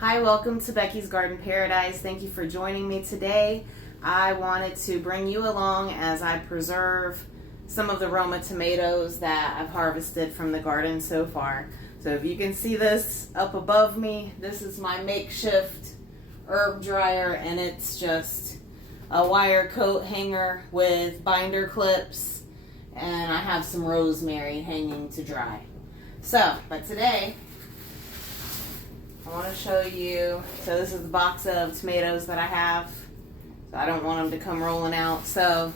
Hi, welcome to Becky's Garden Paradise. Thank you for joining me today. I wanted to bring you along as I preserve some of the Roma tomatoes that I've harvested from the garden so far. So if you can see this up above me, this is my makeshift herb dryer, and it's just a wire coat hanger with binder clips, and I have some rosemary hanging to dry. But today I want to show you, so this is the box of tomatoes that I have. So I don't want them to come rolling out. So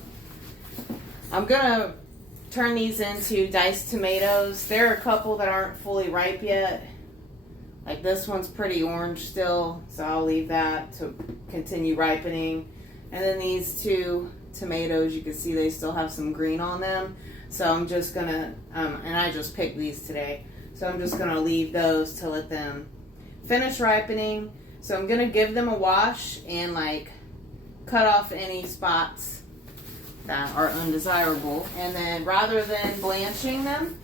I'm going to turn these into diced tomatoes. There are a couple that aren't fully ripe yet. Like this one's pretty orange still, so I'll leave that to continue ripening. And then these two tomatoes, you can see they still have some green on them. So I'm just going to, and I just picked these today. So I'm just going to leave those to let them finish ripening. So I'm gonna give them a wash and cut off any spots that are undesirable, and then rather than blanching them,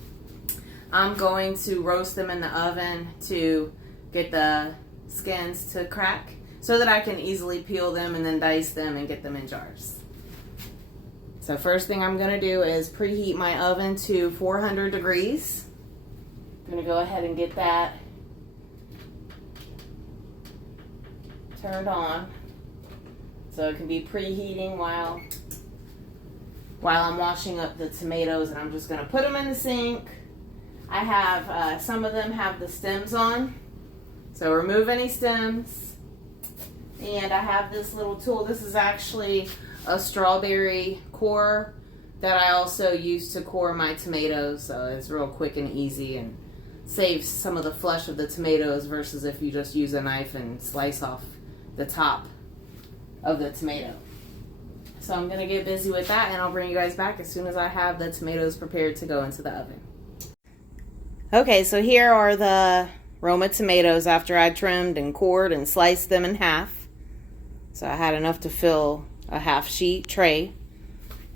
I'm going to roast them in the oven to get the skins to crack so that I can easily peel them and then dice them and get them in jars. So first thing I'm gonna do is preheat my oven to 400 degrees. I'm gonna go ahead and get that turned on so it can be preheating while I'm washing up the tomatoes, and I'm just going to put them in the sink. I have some of them have the stems on, so remove any stems. And I have this little tool. This is actually a strawberry core that I also use to core my tomatoes, so it's real quick and easy and saves some of the flesh of the tomatoes versus if you just use a knife and slice off the top of the tomato. So I'm going to get busy with that, and I'll bring you guys back as soon as I have the tomatoes prepared to go into the oven. Okay, so here are the Roma tomatoes after I trimmed and cored and sliced them in half. So I had enough to fill a half sheet tray,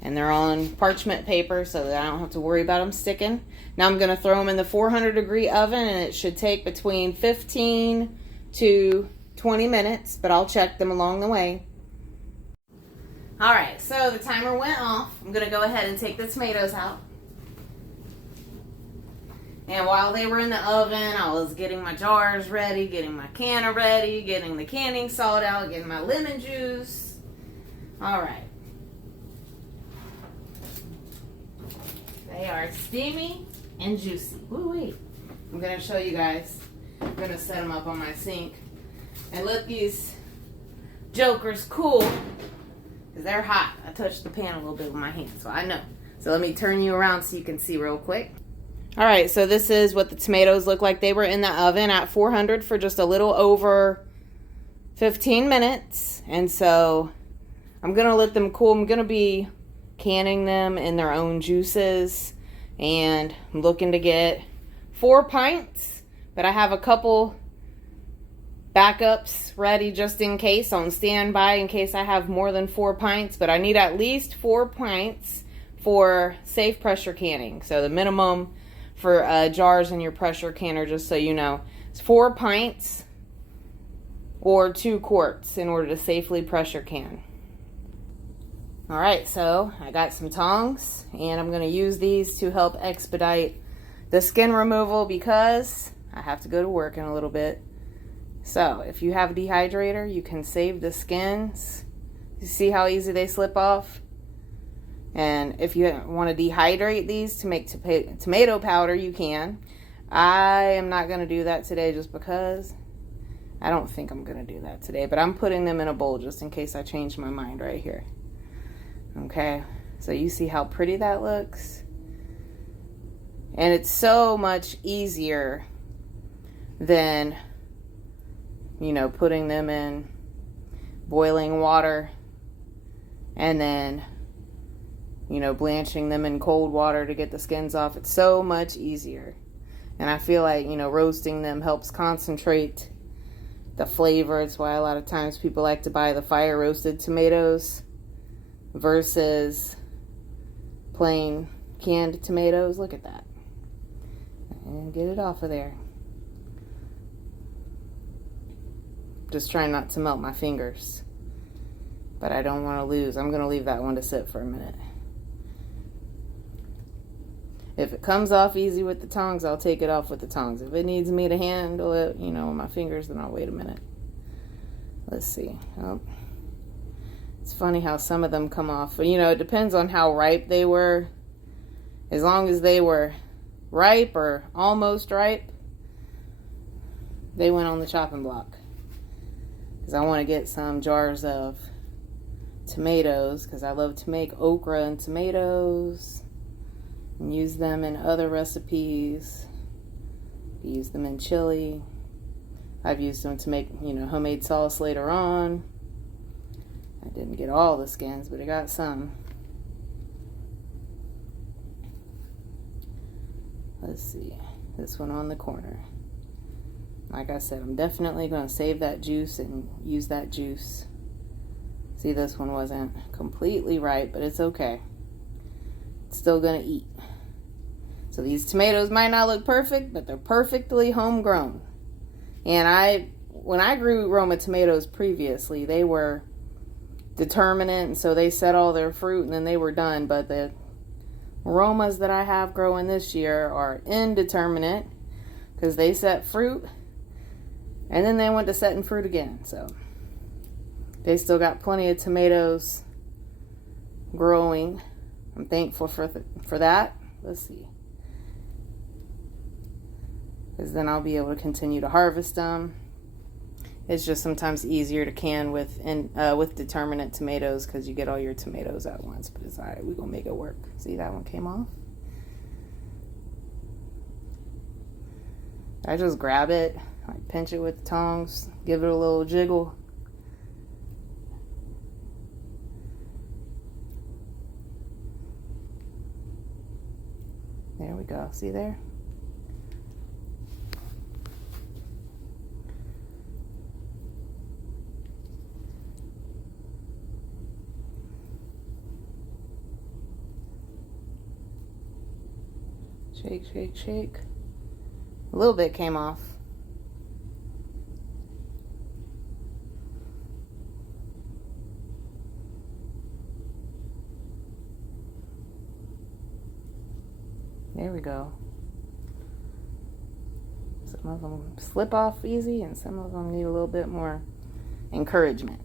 and they're on parchment paper so that I don't have to worry about them sticking. Now I'm going to throw them in the 400 degree oven, and it should take between 15 to 20 minutes, but I'll check them along the way. Alright, so the timer went off. I'm going to go ahead and take the tomatoes out. And while they were in the oven, I was getting my jars ready, getting my canner ready, getting the canning salt out, getting my lemon juice. Alright. They are steamy and juicy. Woo wait. I'm going to show you guys. I'm going to set them up on my sink and let these jokers cool, because they're hot. I touched the pan a little bit with my hand, so I know. So let me turn you around so you can see real quick. All right, so this is what the tomatoes look like. They were in the oven at 400 for just a little over 15 minutes. And so I'm going to let them cool. I'm going to be canning them in their own juices. And I'm looking to get 4 pints, but I have a couple backups ready just in case, on standby in case I have more than 4 pints, but I need at least 4 pints for safe pressure canning. So the minimum for jars in your pressure canner, just so you know, is 4 pints or 2 quarts in order to safely pressure can. Alright, so I got some tongs, and I'm going to use these to help expedite the skin removal because I have to go to work in a little bit. So if you have a dehydrator, you can save the skins. You see how easy they slip off? And if you want to dehydrate these to make tomato powder, you can. I am not going to do that today just because I don't think I'm going to do that today. But I'm putting them in a bowl just in case I change my mind right here. Okay, so you see how pretty that looks? And it's so much easier than, putting them in boiling water and then, blanching them in cold water to get the skins off. It's so much easier. And I feel like, roasting them helps concentrate the flavor. It's why a lot of times people like to buy the fire roasted tomatoes versus plain canned tomatoes. Look at that. And get it off of there. Just trying not to melt my fingers. But I don't want to lose. I'm going to leave that one to sit for a minute. If it comes off easy with the tongs, I'll take it off with the tongs. If it needs me to handle it, with my fingers, then I'll wait a minute. Let's see. Oh. It's funny how some of them come off. But, it depends on how ripe they were. As long as they were ripe or almost ripe, they went on the chopping block. Because I want to get some jars of tomatoes, because I love to make okra and tomatoes and use them in other recipes. Use them in chili. I've used them to make, homemade sauce later on. I didn't get all the skins, but I got some. Let's see. This one on the corner. Like I said, I'm definitely going to save that juice and use that juice. See, this one wasn't completely ripe, but it's okay. It's still going to eat. So these tomatoes might not look perfect, but they're perfectly homegrown. And when I grew Roma tomatoes previously, they were determinate, and so they set all their fruit and then they were done. But the Romas that I have growing this year are indeterminate, because they set fruit and then they went to setting fruit again. So they still got plenty of tomatoes growing. I'm thankful for that. Let's see. Because then I'll be able to continue to harvest them. It's just sometimes easier to can with determinate tomatoes, because you get all your tomatoes at once. But it's all right. We're going to make it work. See, that one came off. I just grab it, pinch it with the tongs, give it a little jiggle. There we go. See there? Shake, shake, shake. A little bit came off. There we go. Some of them slip off easy, and some of them need a little bit more encouragement.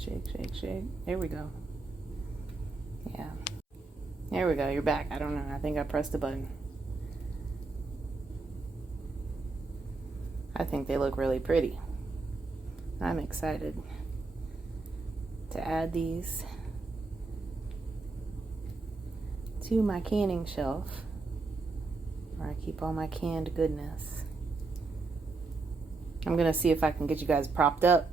Shake, shake, shake. There we go. Yeah. There we go. You're back. I don't know. I think I pressed the button. I think they look really pretty. I'm excited to add these to my canning shelf, where I keep all my canned goodness. I'm going to see if I can get you guys propped up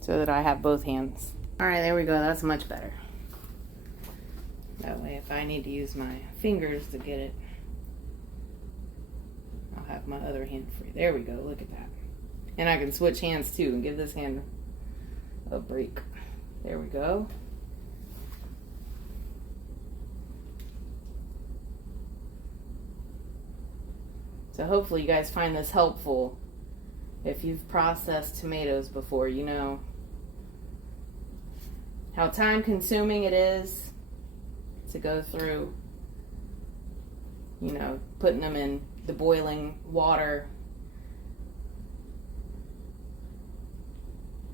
so that I have both hands. Alright, there we go. That's much better. That way, if I need to use my fingers to get it, I'll have my other hand free. There we go. Look at that. And I can switch hands too and give this hand a break. There we go. So hopefully you guys find this helpful. If you've processed tomatoes before, you know how time consuming it is to go through, putting them in the boiling water.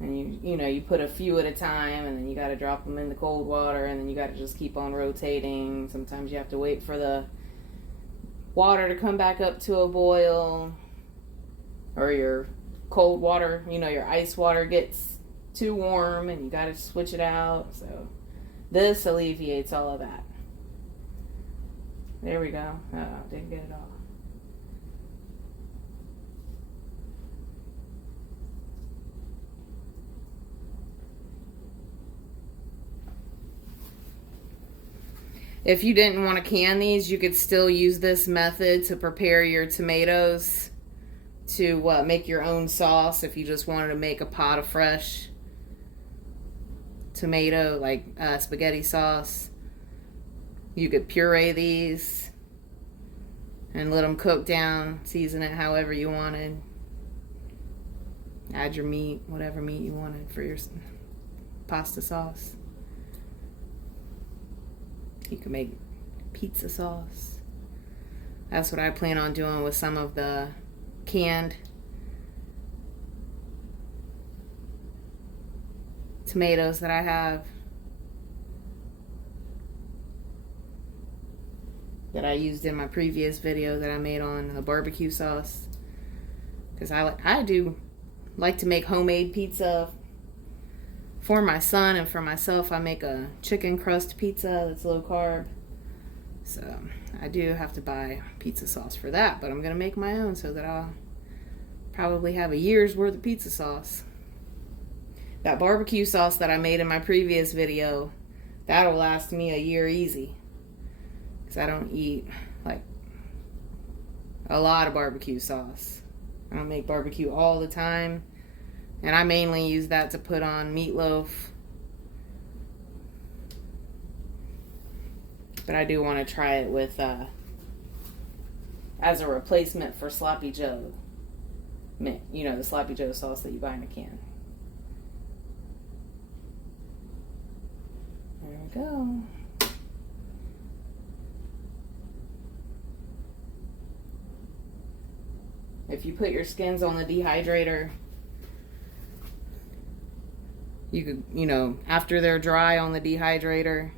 And you put a few at a time, and then you got to drop them in the cold water, and then you got to just keep on rotating. Sometimes you have to wait for the water to come back up to a boil, or your cold water, your ice water gets too warm and you got to switch it out. So this alleviates all of that. There we go. Oh, didn't get it all. If you didn't want to can these, you could still use this method to prepare your tomatoes to make your own sauce. If you just wanted to make a pot of fresh tomato, like spaghetti sauce. You could puree these and let them cook down, season it however you wanted. Add your meat, whatever meat you wanted for your pasta sauce. You can make pizza sauce. That's what I plan on doing with some of the canned tomatoes that I have, that I used in my previous video that I made on the barbecue sauce. Because I do like to make homemade pizza for my son, and for myself I make a chicken crust pizza that's low carb. So I do have to buy pizza sauce for that, but I'm going to make my own so that I'll probably have a year's worth of pizza sauce. That barbecue sauce that I made in my previous video, that'll last me a year easy. Because I don't eat like a lot of barbecue sauce. I don't make barbecue all the time. And I mainly use that to put on meatloaf. But I do want to try it with, as a replacement for Sloppy Joe. You know, the Sloppy Joe sauce that you buy in a can. There we go. If you put your skins on the dehydrator, you could, you know, after they're dry on the dehydrator,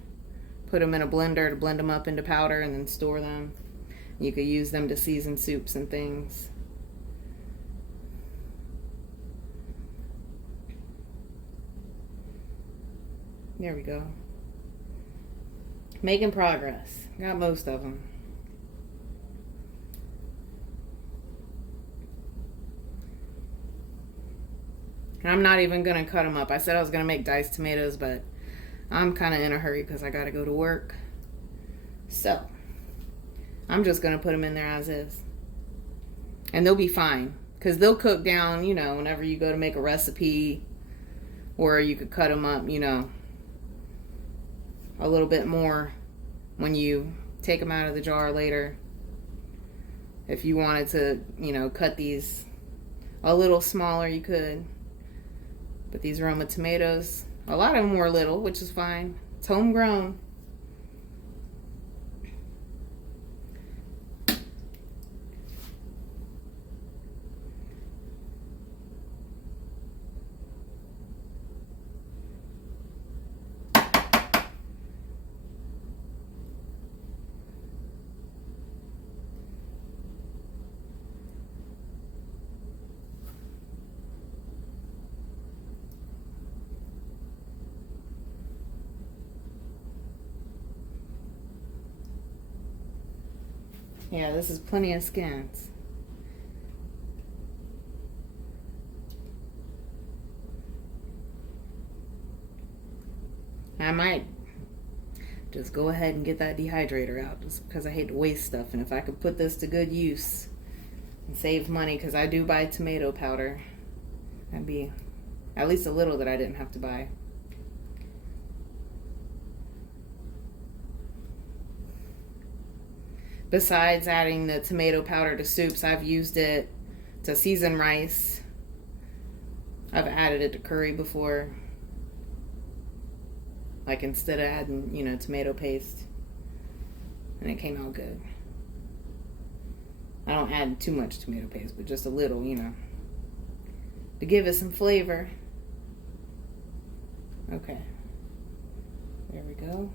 put them in a blender to blend them up into powder and then store them. You could use them to season soups and things. There we go. Making progress. Got most of them. And I'm not even going to cut them up. I said I was going to make diced tomatoes, but I'm kind of in a hurry because I got to go to work. So, I'm just going to put them in there as is. And they'll be fine. Because they'll cook down, you know, whenever you go to make a recipe. Or you could cut them up, you know, a little bit more when you take them out of the jar later. If you wanted to, you know, cut these a little smaller, you could. But these Roma tomatoes, a lot of them were little, which is fine. It's homegrown. Yeah, this is plenty of skins. I might just go ahead and get that dehydrator out just because I hate to waste stuff. And if I could put this to good use and save money, because I do buy tomato powder, that'd be at least a little that I didn't have to buy. Besides adding the tomato powder to soups, I've used it to season rice. I've added it to curry before. Like instead of adding, you know, tomato paste. And it came out good. I don't add too much tomato paste, but just a little, you know, to give it some flavor. Okay. There we go.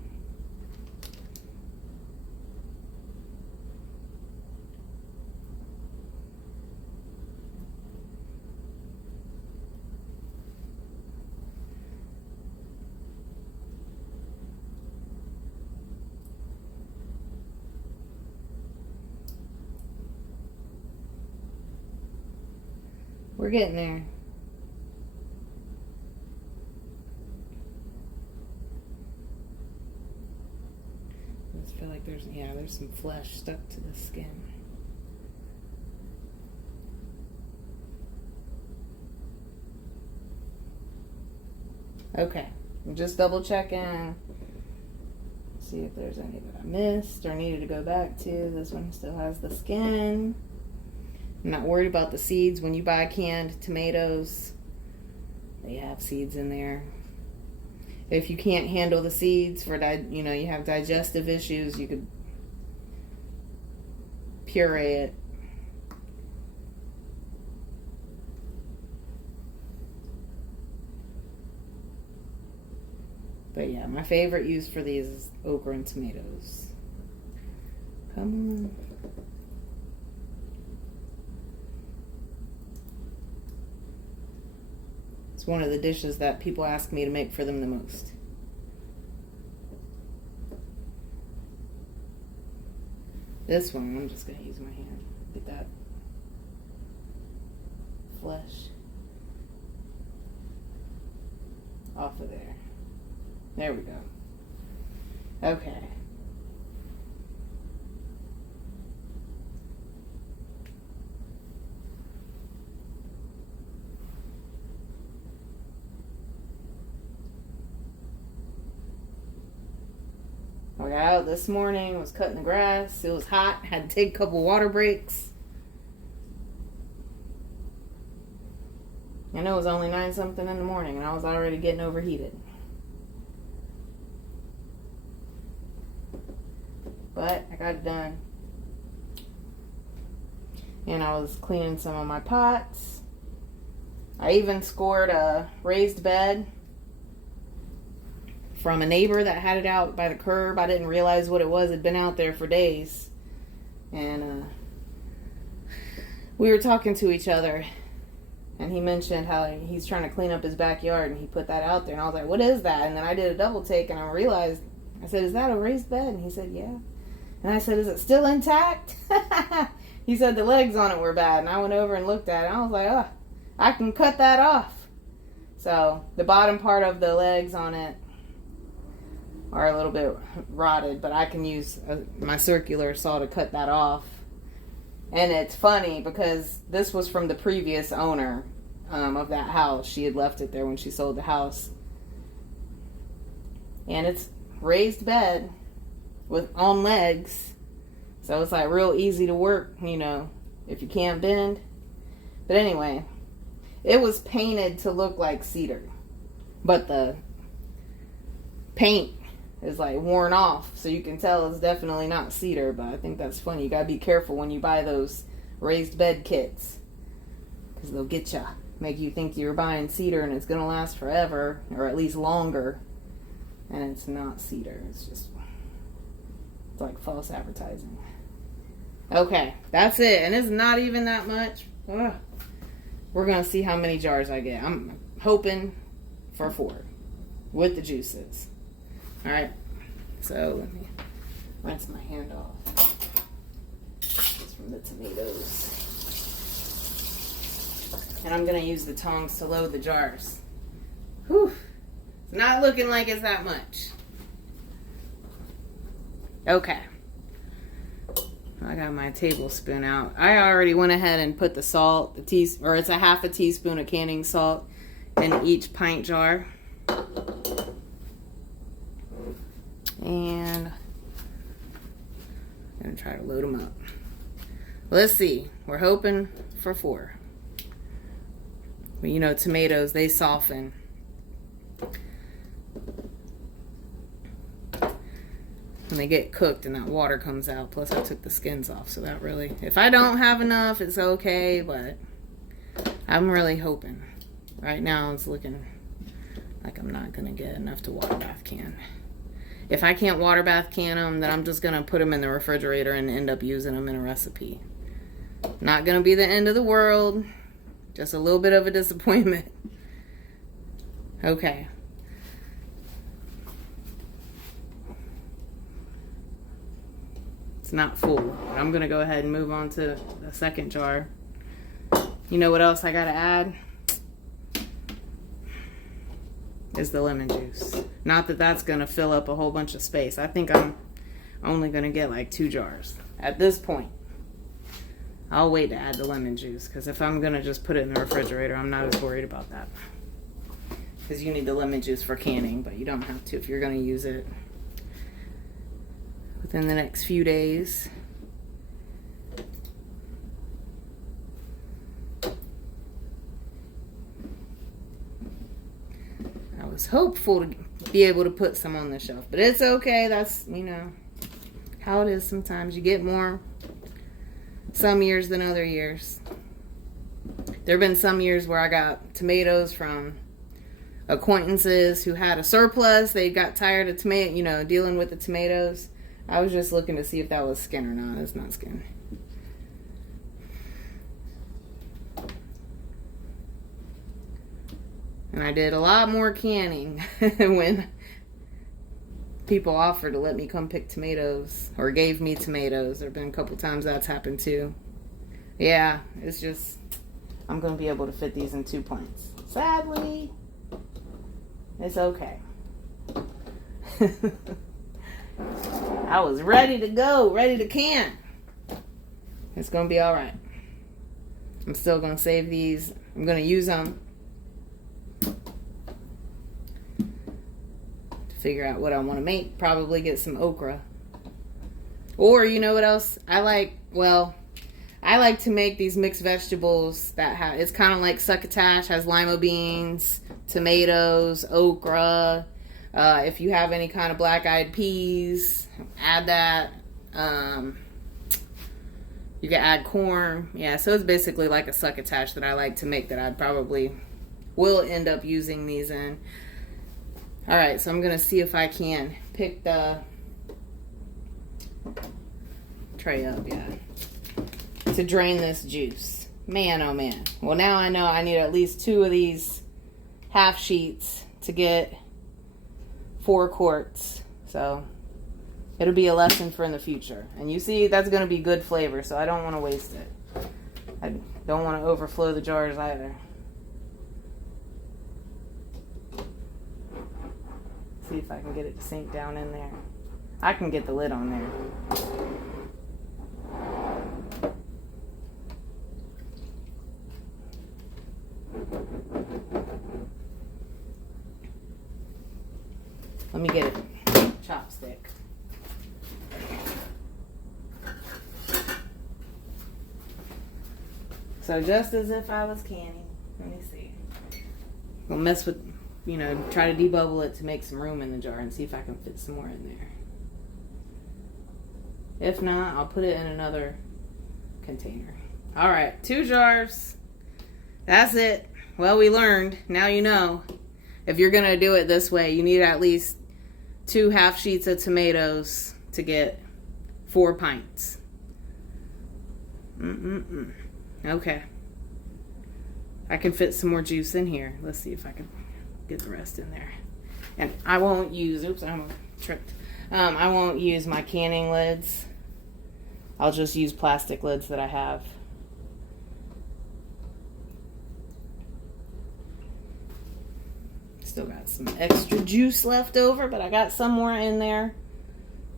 We're getting there. I just feel like there's some flesh stuck to the skin. Okay, I'm just double checking. See if there's any that I missed or needed to go back to. This one still has the skin. I'm not worried about the seeds. When you buy canned tomatoes, they have seeds in there. If you can't handle the seeds for you have digestive issues, you could puree it. But yeah, my favorite use for these is okra and tomatoes. Come on. It's one of the dishes that people ask me to make for them the most. This one, I'm just going to use my hand. Get that flesh off of there. There we go. Okay. I got out this morning, was cutting the grass. It was hot, had to take a couple water breaks. I know it was only 9-something in the morning and I was already getting overheated. But I got it done. And I was cleaning some of my pots. I even scored a raised bed from a neighbor that had it out by the curb. I didn't realize what it was. It'd been out there for days. And we were talking to each other. And he mentioned how he's trying to clean up his backyard. And he put that out there. And I was like, what is that? And then I did a double take and I realized, I said, is that a raised bed? And he said, yeah. And I said, is it still intact? He said the legs on it were bad. And I went over and looked at it. And I was like, oh, I can cut that off. So the bottom part of the legs on it are a little bit rotted. But I can use my circular saw to cut that off. And it's funny because this was from the previous owner of that house. She had left it there when she sold the house. And it's raised bed with on legs, so it's like real easy to work, if you can't bend. But anyway, it was painted to look like cedar, but the paint is like worn off, so you can tell it's definitely not cedar. But I think that's funny. You gotta be careful when you buy those raised bed kits, because they'll get you, make you think you're buying cedar and it's gonna last forever, or at least longer, and it's not cedar. It's like false advertising. Okay, that's it. And it's not even that much. Ugh. We're going to see how many jars I get. I'm hoping for 4 with the juices. Alright, so let me rinse my hand off. It's from the tomatoes. And I'm going to use the tongs to load the jars. Whew. It's not looking like it's that much. Okay. I got my tablespoon out. I already went ahead and put the salt, it's a half a teaspoon of canning salt in each pint jar. And I'm going to try to load them up. Let's see. We're hoping for 4. But tomatoes, they soften. When they get cooked and that water comes out. Plus I took the skins off, so that really, if I don't have enough, it's okay, but I'm really hoping. Right now it's looking like I'm not going to get enough to water bath can. If I can't water bath can them, then I'm just going to put them in the refrigerator and end up using them in a recipe. Not going to be the end of the world. Just a little bit of a disappointment. Okay. It's not full. I'm going to go ahead and move on to the second jar. You know what else I got to add? Is the lemon juice. Not that that's going to fill up a whole bunch of space. I think I'm only going to get like 2 jars at this point. I'll wait to add the lemon juice, because if I'm going to just put it in the refrigerator, I'm not as worried about that. because you need the lemon juice for canning, but you don't have to if you're going to use it within the next few days. I was hopeful to be able to put some on the shelf, but it's okay. That's, you know, how it is sometimes. You get more some years than other years. There have been some years where I got tomatoes from acquaintances who had a surplus. They got tired of dealing with the tomatoes. I was just looking to see if that was skin or not. It's not skin. And I did a lot more canning when people offered to let me come pick tomatoes or gave me tomatoes. There have been a couple times that's happened too. Yeah, it's just, I'm going to be able to fit these in 2 pints. Sadly, it's okay. I was ready to go, ready to can. It's going to be all right. I'm still going to save these. I'm going to use them to figure out what I want to make. Probably get some okra. Or, you know what else I like? Well, I like to make these mixed vegetables that have, it's kind of like succotash, has lima beans, tomatoes, okra. If you have any kind of black-eyed peas, add that. You can add corn. Yeah, so it's basically like a succotash that I like to make that I'd probably will end up using these in. All right, so I'm going to see if I can pick the tray up, to drain this juice. Man, oh man. Well, now I know I need at least 2 of these half sheets to get 4 quarts. So it'll be a lesson for in the future. And you see, that's going to be good flavor, so I don't want to waste it. I don't want to overflow the jars either. See if I can get it to sink down in there. I can get the lid on there. Let me get a chopstick. So just as if I was canning. Let me see. We'll mess with, try to debubble it to make some room in the jar and see if I can fit some more in there. If not, I'll put it in another container. All right, 2 jars. That's it. Well, we learned. Now you know. If you're going to do it this way, you need at least 2 half sheets of tomatoes to get 4 pints. Okay. I can fit some more juice in here. Let's see if I can get the rest in there. And I won't use, I'm tripped. I won't use my canning lids. I'll just use plastic lids that I have. Still got some extra juice left over, but I got some more in there.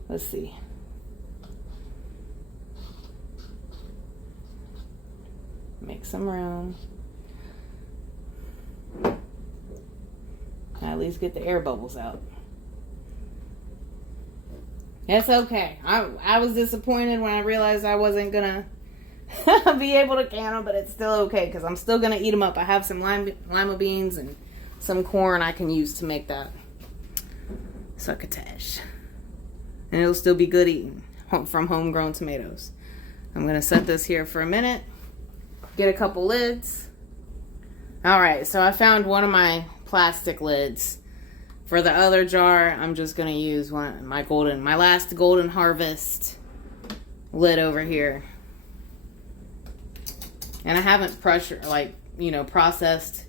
Let's see. Make some room. At least get the air bubbles out. It's okay. I was disappointed when I realized I wasn't gonna be able to can them, but it's still okay because I'm still gonna eat them up. I have some lima beans and some corn I can use to make that succotash. And it'll still be good eating from homegrown tomatoes. I'm gonna set this here for a minute. Get a couple lids. Alright, so I found one of my plastic lids. For the other jar, I'm just going to use my last Golden Harvest lid over here. And I haven't processed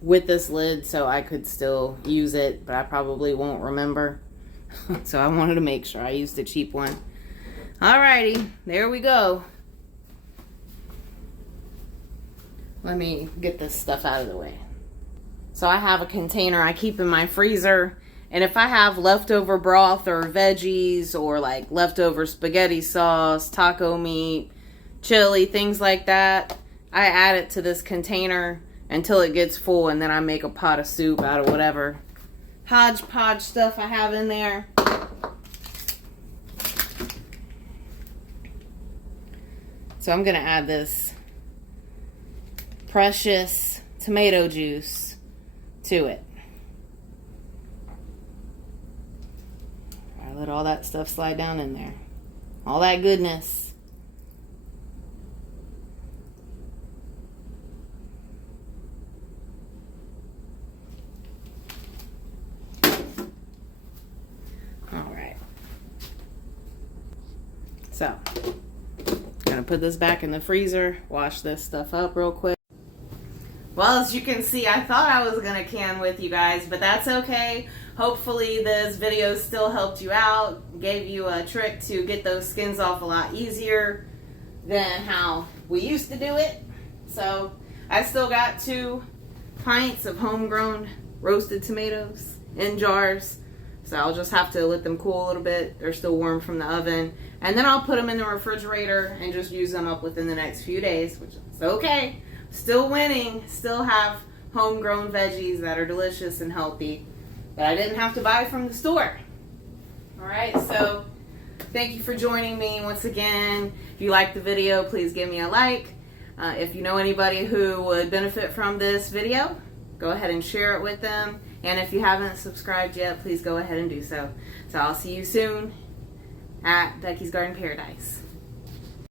with this lid, so I could still use it, but I probably won't remember. So I wanted to make sure I used the cheap one. Alrighty, there we go. Let me get this stuff out of the way. So I have a container I keep in my freezer, and if I have leftover broth or veggies or like leftover spaghetti sauce, taco meat, chili, things like that, I add it to this container until it gets full, and then I make a pot of soup out of whatever hodgepodge stuff I have in there. So I'm gonna add this precious tomato juice to it. I let all that stuff slide down in there. All that goodness. So, gonna put this back in the freezer, wash this stuff up real quick. Well, as you can see, I thought I was gonna can with you guys, but that's okay. Hopefully this video still helped you out, gave you a trick to get those skins off a lot easier than how we used to do it. So, I still got 2 pints of homegrown roasted tomatoes in jars. So I'll just have to let them cool a little bit. They're still warm from the oven. And then I'll put them in the refrigerator and just use them up within the next few days, which is okay. Still winning. Still have homegrown veggies that are delicious and healthy that I didn't have to buy from the store. Alright, so thank you for joining me once again. If you liked the video, please give me a like. If you know anybody who would benefit from this video, go ahead and share it with them. And if you haven't subscribed yet, please go ahead and do so. So I'll see you soon at Becky's Garden Paradise.